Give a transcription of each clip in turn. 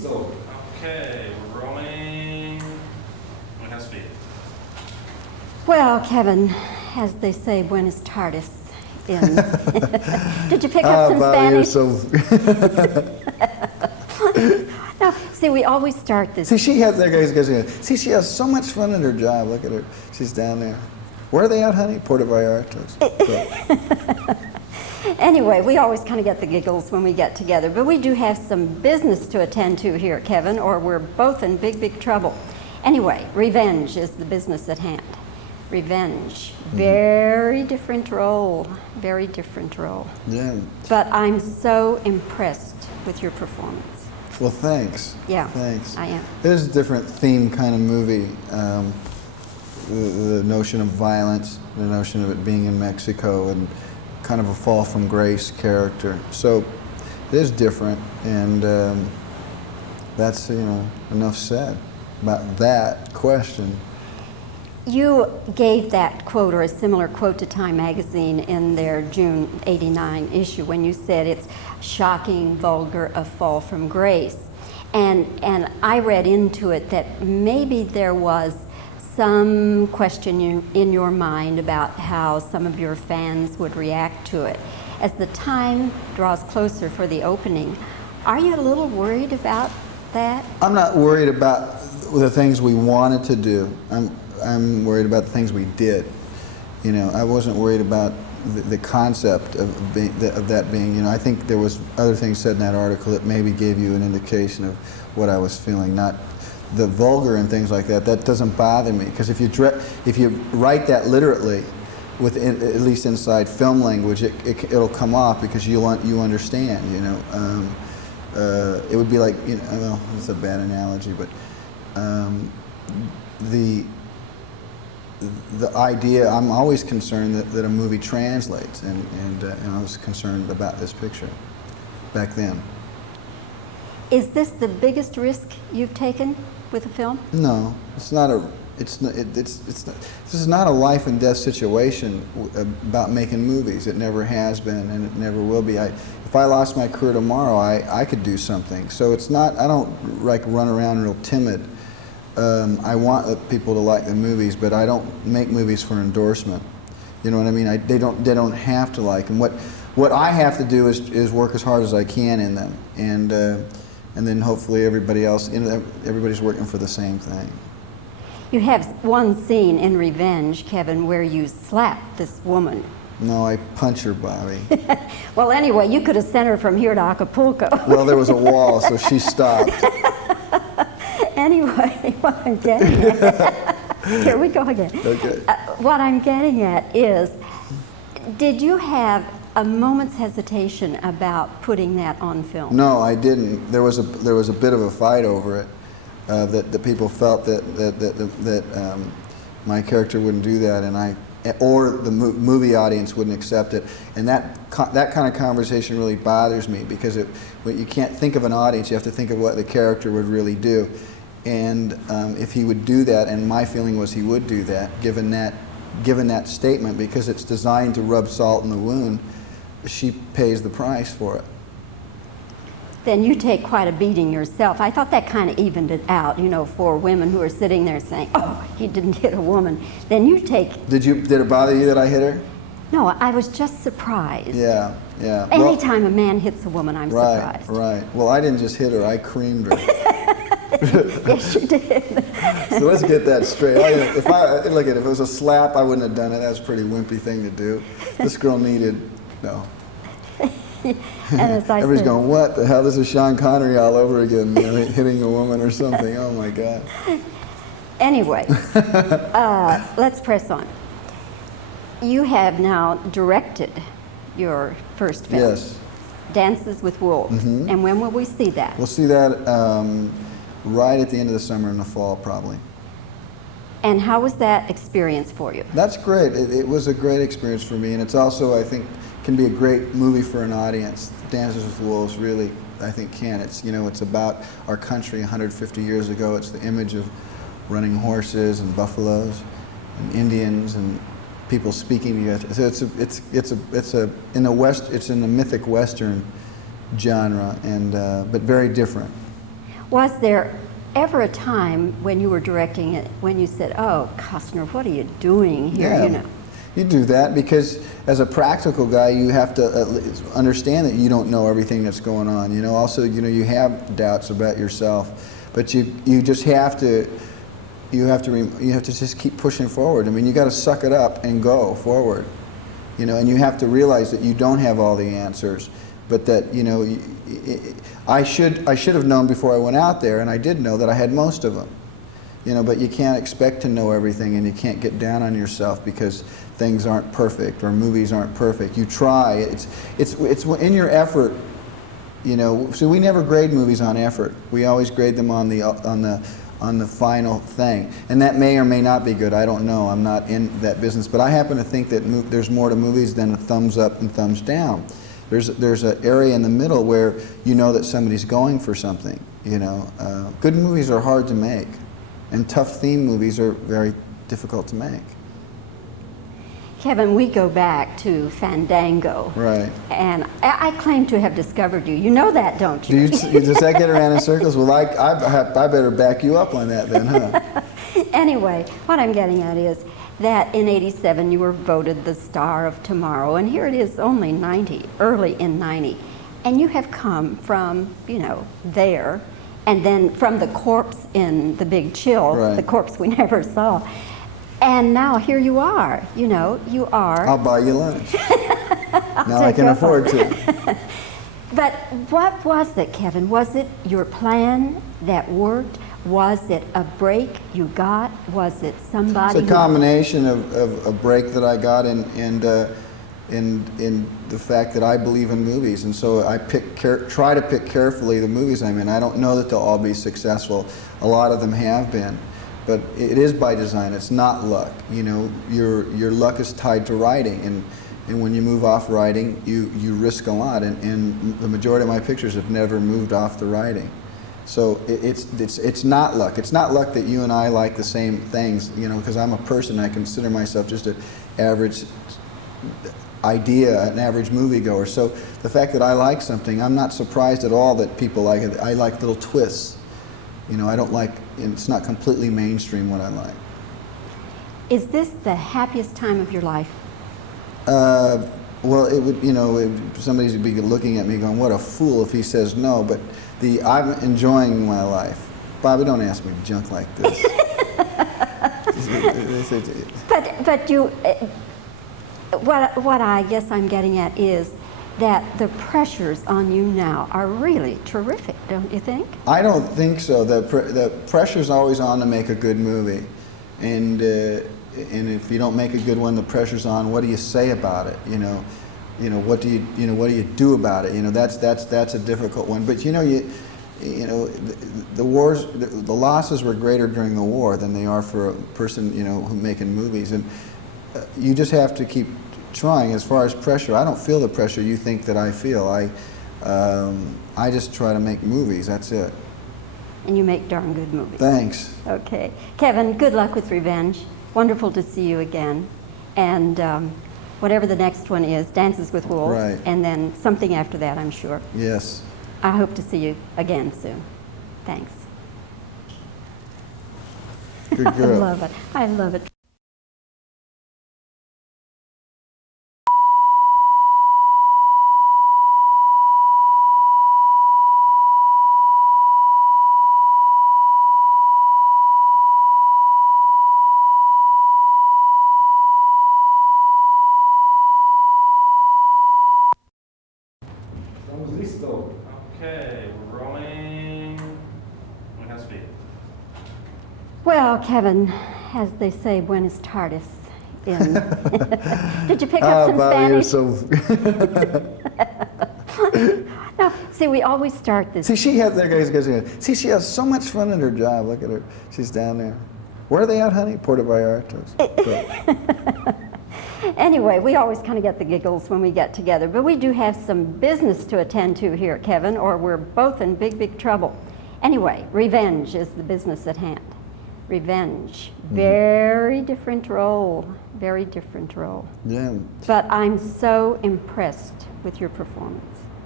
Listo. Okay, we're rolling. We have speed. Well, Kevin, as they say, buenas tardes. In did you pick up some Bobbie, Spanish? you're so... No, see, we always start this. See, she has so much fun in her job. Look at her. She's down there. Where are they at, honey? Puerto Vallarta. Anyway, we always kind of get the giggles when we get together, but we do have some business to attend to here, Kevin, or we're both in big, big trouble. Anyway, revenge is the business at hand. Revenge. Very different role. Very different role. Yeah. But I'm so impressed with your performance. Well, thanks. Yeah, thanks. I am. It is a different theme kind of movie. The notion of violence, the notion of it being in Mexico, and kind of a fall from grace character. So it is different, and that's, you know, enough said about that question. You gave that quote, or a similar quote, to Time magazine in their June '89 issue when you said it's shocking, vulgar, a fall from grace. And I read into it that maybe there was some question in your mind about how some of your fans would react to it. As the time draws closer for the opening, are you a little worried about that? I'm not worried about the things we wanted to do. I'm worried about the things we did. You know, I wasn't worried about the concept of that being, you know, I think there was other things said in that article that maybe gave you an indication of what I was feeling, not the vulgar and things like that. That doesn't bother me, because if you write that literally, at least inside film language, it'll come off because you understand, you know. It would be like, you know, well, it's a bad analogy, but the idea, I'm always concerned that a movie translates, and I was concerned about this picture back then. Is this the biggest risk you've taken with a film? No, it's not a. This is not a life and death situation about making movies. It never has been, and it never will be. If I lost my career tomorrow, I could do something. So it's not. I don't like run around real timid. I want people to like the movies, but I don't make movies for endorsement. You know what I mean? They don't have to like them. What I have to do is work as hard as I can in them, and then hopefully everybody else, everybody's working for the same thing. You have one scene in Revenge, Kevin, where you slap this woman. No, I punch her, Bobbie. Well, anyway, you could have sent her from here to Acapulco. Well, there was a wall, so she stopped. Anyway, what I'm getting at, here we go again. Okay. What I'm getting at is, did you have a moment's hesitation about putting that on film? No, I didn't. There was a bit of a fight over it. That people felt that my character wouldn't do that, or the movie audience wouldn't accept it, and that kind of conversation really bothers me, because you can't think of an audience, you have to think of what the character would really do, and if he would do that, and my feeling was he would do that, given that statement, because it's designed to rub salt in the wound, she pays the price for it. Then you take quite a beating yourself. I thought that kind of evened it out, you know, for women who are sitting there saying, "Oh, he didn't hit a woman." Then you take. Did it bother you that I hit her? No, I was just surprised. Yeah, yeah. Anytime a man hits a woman, I'm surprised. Right. Well, I didn't just hit her; I creamed her. Yes, you did. So let's get that straight. If it was a slap, I wouldn't have done it. That's a pretty wimpy thing to do. This girl needed no. And as I Everybody's said, going, what the hell? This is Sean Connery all over again, you know, hitting a woman or something. Oh my God. Anyway, let's press on. You have now directed your first film. Yes. Dances with Wolves. Mm-hmm. And when will we see that? We'll see that right at the end of the summer, in the fall, probably. And how was that experience for you? That's great. It was a great experience for me, and it's also, I think, can be a great movie for an audience. Dances with Wolves really, I think, can. It's, you know, it's about our country 150 years ago. It's the image of running horses and buffaloes and Indians and people speaking together. So it's in the mythic Western genre, and but very different. Was there ever a time when you were directing it when you said, "Oh, Costner, what are you doing here?" Yeah. You know. You do that because as a practical guy, you have to understand that you don't know everything that's going on. You know, also, you know, you have doubts about yourself, but you just have to just keep pushing forward. I mean, you got to suck it up and go forward. You know, and you have to realize that you don't have all the answers, but that, you know, I should have known before I went out there, and I did know that I had most of them. You know, but you can't expect to know everything, and you can't get down on yourself because things aren't perfect or movies aren't perfect. You try. It's in your effort. You know, so we never grade movies on effort. We always grade them on the final thing, and that may or may not be good. I don't know. I'm not in that business, but I happen to think that there's more to movies than a thumbs up and thumbs down. There's an area in the middle where you know that somebody's going for something. You know, good movies are hard to make. And tough theme movies are very difficult to make. Kevin, we go back to Fandango. Right. And I claim to have discovered you. You know that, don't you? Does that get around in circles? Well, I better back you up on that then, huh? Anyway, what I'm getting at is that in '87 you were voted the star of tomorrow, and here it is only early in 90. And you have come from, you know, there, and then from the corpse in The Big Chill, right. The corpse we never saw. And now here you are, you know, you are. I'll buy you lunch. Now I can afford to. But what was it, Kevin? Was it your plan that worked? Was it a break you got? Was it somebody? It's a combination of a break that I got and the fact that I believe in movies, and so I try to pick carefully the movies I'm in. I don't know that they'll all be successful. A lot of them have been, but it is by design. It's not luck. You know, your luck is tied to writing, and when you move off writing, you risk a lot. And the majority of my pictures have never moved off the writing. So it's not luck. It's not luck that you and I like the same things. You know, because I'm a person. I consider myself just an average an average moviegoer. So the fact that I like something, I'm not surprised at all that people like it. I like little twists. You know, I don't like, it's not completely mainstream what I like. Is this the happiest time of your life? Well, it would, you know, somebody would be looking at me going, what a fool if he says no, but I'm enjoying my life. Bobbie, don't ask me junk like this. But you, what I guess I'm getting at is that the pressures on you now are really terrific, don't you think? I don't think so. The pressure's always on to make a good movie, and if you don't make a good one, the pressure's on. What do you say about it? You know, what do you do about it? You know, that's a difficult one. But you know, the wars, the losses were greater during the war than they are for a person, you know, who making movies, and you just have to keep trying. As far as pressure, I don't feel the pressure you think that I feel. I just try to make movies. That's it. And you make darn good movies. Thanks. Okay, Kevin. Good luck with Revenge. Wonderful to see you again. And whatever the next one is, Dances with Wolves, right. And then something after that, I'm sure. Yes. I hope to see you again soon. Thanks. Good girl. I love it. I love it. Okay, we're rolling. We have speed. Well, Kevin, as they say, buenas tardes. Did you pick up some Bobbie, Spanish? You're so No, see, we always start this. See, she has so much fun in her job. Look at her. She's down there. Where are they at, honey? Puerto Vallarta's. Anyway, we always kind of get the giggles when we get together, but we do have some business to attend to here, Kevin, or we're both in big, big trouble. Anyway, Revenge is the business at hand. Revenge. Very different role. Very different role. Yeah. But I'm so impressed with your performance.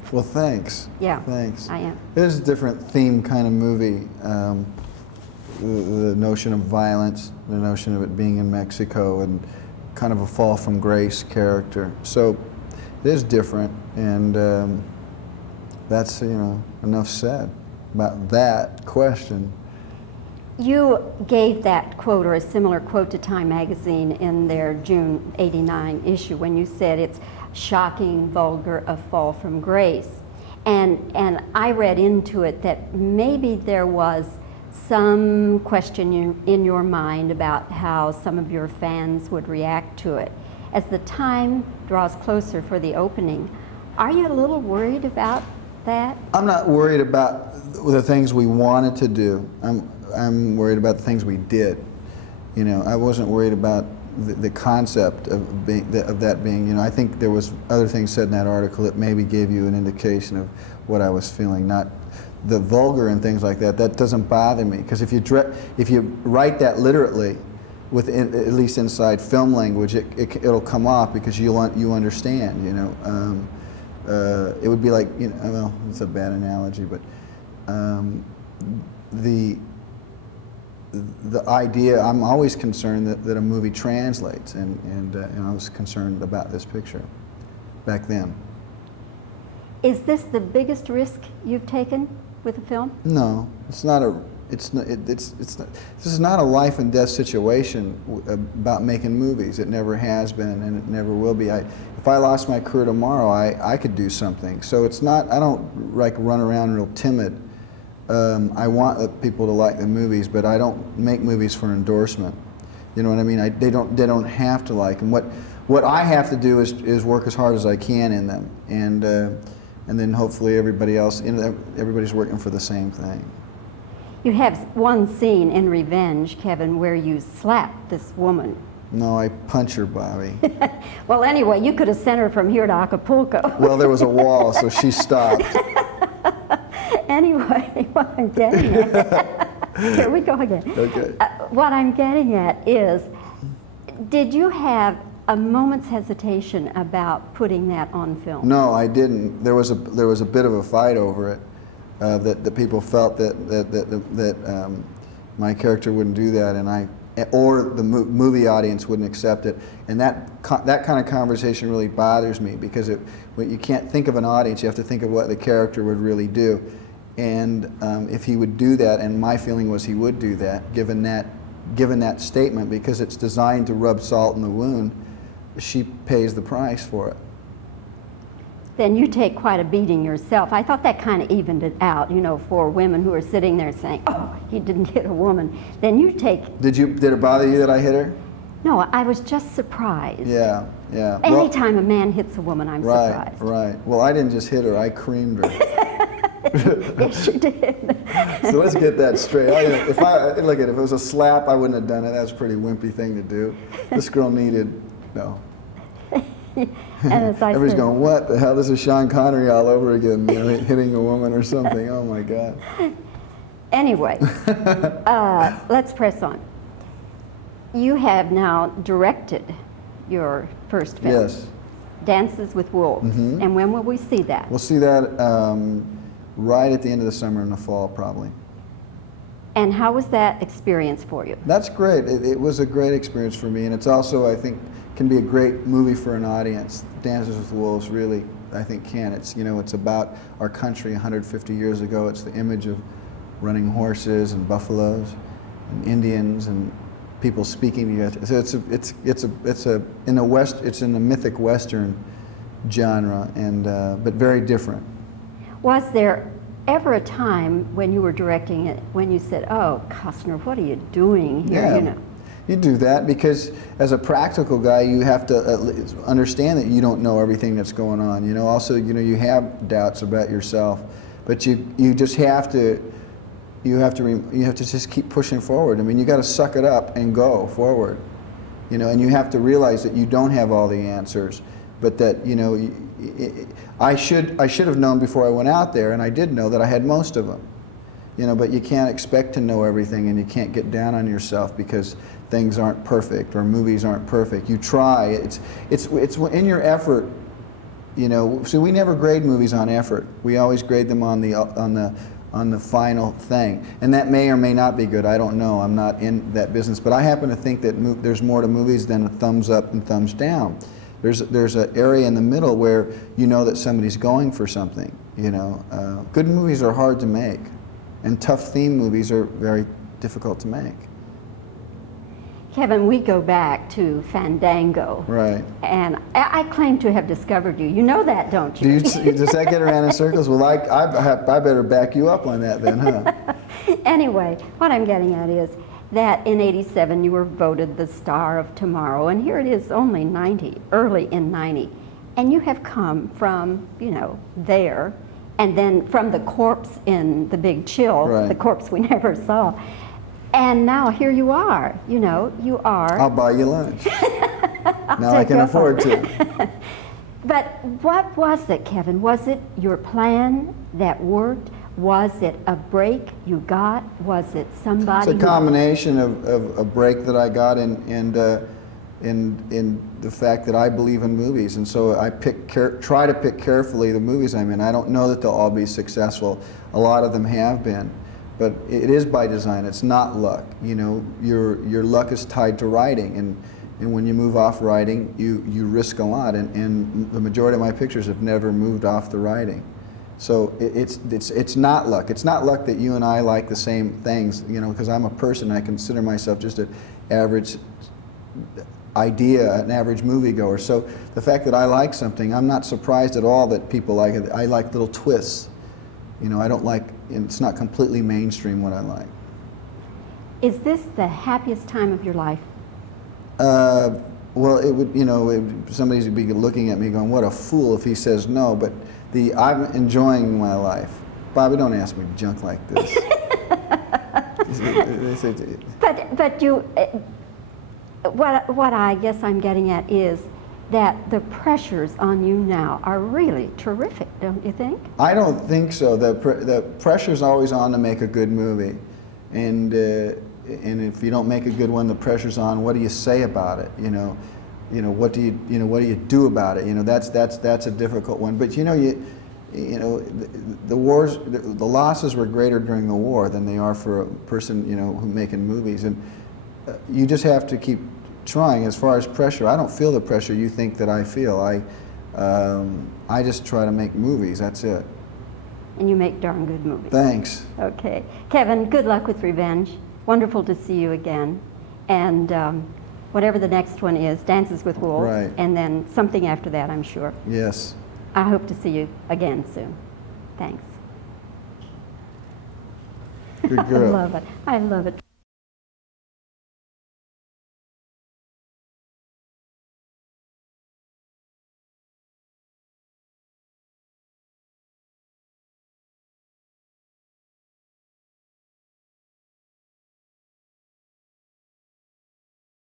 Well, thanks. Yeah, Thanks. I am. It is a different theme kind of movie. The notion of violence, the notion of it being in Mexico, and kind of a fall from grace character. So it is different, and that's, enough said about that question. You gave that quote or a similar quote to Time magazine in their June '89 issue when you said it's shocking, vulgar, a fall from grace. And I read into it that maybe there was some question in your mind about how some of your fans would react to it. As the time draws closer for the opening, are you a little worried about that? I'm not worried about the things we wanted to do. I'm worried about the things we did. I wasn't worried about the concept of that being. I think there was other things said in that article that maybe gave you an indication of what I was feeling. Not the vulgar and things like that. That doesn't bother me, because if you write that literally, at least inside film language, it'll come off because you understand. It would be like, well, it's a bad analogy, but the idea, I'm always concerned that a movie translates, and I was concerned about this picture back then. Is this the biggest risk you've taken with a film? No, it's not a. It's not. This is not a life and death situation about making movies. It never has been, and it never will be. If I lost my career tomorrow, I could do something. So it's not. I don't run around real timid. I want people to like the movies, but I don't make movies for endorsement. You know what I mean? They don't have to like them. What I have to do is work as hard as I can in them, and then hopefully everybody's working for the same thing. You have one scene in Revenge, Kevin, where you slap this woman. No, I punch her, Bobbie. Well, anyway, you could have sent her from here to Acapulco. Well, there was a wall, so she stopped. Anyway, what I'm getting at, here we go again. Okay. What I'm getting at is, did you have a moment's hesitation about putting that on film? No, I didn't. There was a bit of a fight over it. That people felt that my character wouldn't do that, or the movie audience wouldn't accept it, and that kind of conversation really bothers me, because when you can't think of an audience, you have to think of what the character would really do, and if he would do that, and my feeling was he would do that, given that statement, because it's designed to rub salt in the wound, she pays the price for it. Then you take quite a beating yourself. I thought that kind of evened it out, for women who are sitting there saying, "Oh, he didn't hit a woman." Then you take. Did it bother you that I hit her? No, I was just surprised. Yeah. Anytime a man hits a woman, I'm surprised. Right. Well, I didn't just hit her; I creamed her. Yes, you did. So let's get that straight. If it was a slap, I wouldn't have done it. That's a pretty wimpy thing to do. This girl needed no. And as I Everybody's said, going, what the hell? This is Sean Connery all over again, hitting a woman or something. Oh my God. Anyway, let's press on. You have now directed your first film. Yes. Dances with Wolves. Mm-hmm. And when will we see that? We'll see that right at the end of the summer and the fall, probably. And how was that experience for you? That's great. It was a great experience for me, and it's also, I think, can be a great movie for an audience. Dances with Wolves really, I think, can. It's about our country 150 years ago. It's the image of running horses and buffaloes and Indians and people speaking together. So it's in the mythic Western genre, and but very different. Was there ever a time when you were directing it when you said, "Oh, Costner, what are you doing here?" Yeah. You do that because as a practical guy, you have to understand that you don't know everything that's going on. Also, you have doubts about yourself, but you just have to just keep pushing forward. I mean, you got to suck it up and go forward. And you have to realize that you don't have all the answers, but that I should have known before I went out there, and I did know that I had most of them. But you can't expect to know everything, and you can't get down on yourself because things aren't perfect or movies aren't perfect. You try. It's in your effort you know, so we never grade movies on effort. We always grade them on the final thing, and that may or may not be good. I don't know. I'm not in that business, but I happen to think that there's more to movies than a thumbs up and thumbs down. There's an area in the middle where you know that somebody's going for something. You know, good movies are hard to make, and tough theme movies are very difficult to make. Kevin, we go back to Fandango. Right. And I claim to have discovered you. You know that, don't you? Does that get around in circles? Well, I better back you up on that then, huh? Anyway, what I'm getting at is that in '87 you were voted the star of tomorrow, and here it is only early in 90. And you have come from, you know, there, and then from the corpse in The Big Chill, right. The corpse we never saw. And now here you are, you know, you are. I'll buy you lunch. Now I can afford to. But what was it, Kevin? Was it your plan that worked? Was it a break you got? Was it somebody? It's a combination of a break that I got and the fact that I believe in movies, and so I try to pick carefully the movies I'm in. I don't know that they'll all be successful. A lot of them have been. But it is by design. It's not luck. You know, your luck is tied to writing, and when you move off writing, you risk a lot. And the majority of my pictures have never moved off the writing. So it's not luck. It's not luck that you and I like the same things. You know, because I'm a person. I consider myself just an average an average moviegoer. So the fact that I like something, I'm not surprised at all that people like it. I like little twists. You know, I don't like, it's not completely mainstream what I like. Is this the happiest time of your life? Well, it would, you know, somebody's be looking at me going, what a fool if he says no, but I'm enjoying my life. Bobbie, don't ask me junk like this. But you, what I guess I'm getting at is that the pressures on you now are really terrific, don't you think? I don't think so. The pressure's always on to make a good movie, and if you don't make a good one, the pressure's on. What do you say about it? You know, what do you do about it? You know, that's a difficult one. But you know, the wars, the losses were greater during the war than they are for a person, you know, who's making movies, and you just have to keep trying. As far as pressure, I don't feel the pressure you think that I feel. I just try to make movies, that's it. And you make darn good movies. Thanks. Okay. Kevin, good luck with Revenge. Wonderful to see you again. And whatever the next one is, Dances with Wolves. Right. And then something after that, I'm sure. Yes. I hope to see you again soon. Thanks. Good girl. I love it. I love it.